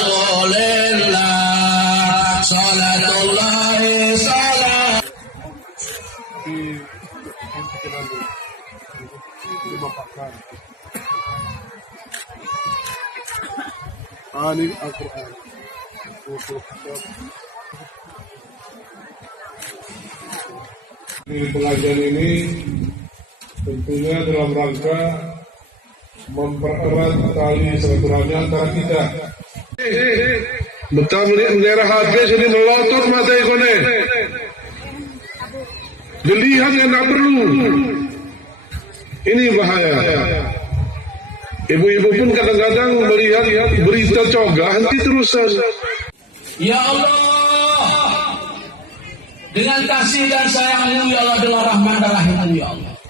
Rasulillah salatullahi salam. Ini Al-Quran. Di pengajian ini tentunya dalam rangka mempererat tali silaturahmi antara kita. Betul menera habis ini melotot mata ikone. Dilihat yang tak perlu. Ini bahaya. Ibu-ibu pun kadang-kadang melihat berita cogah nanti terusan. Ya Allah, dengan kasih dan sayang-Mu ya Allah, dengan rahmat dan rahim-Mu ya Allah,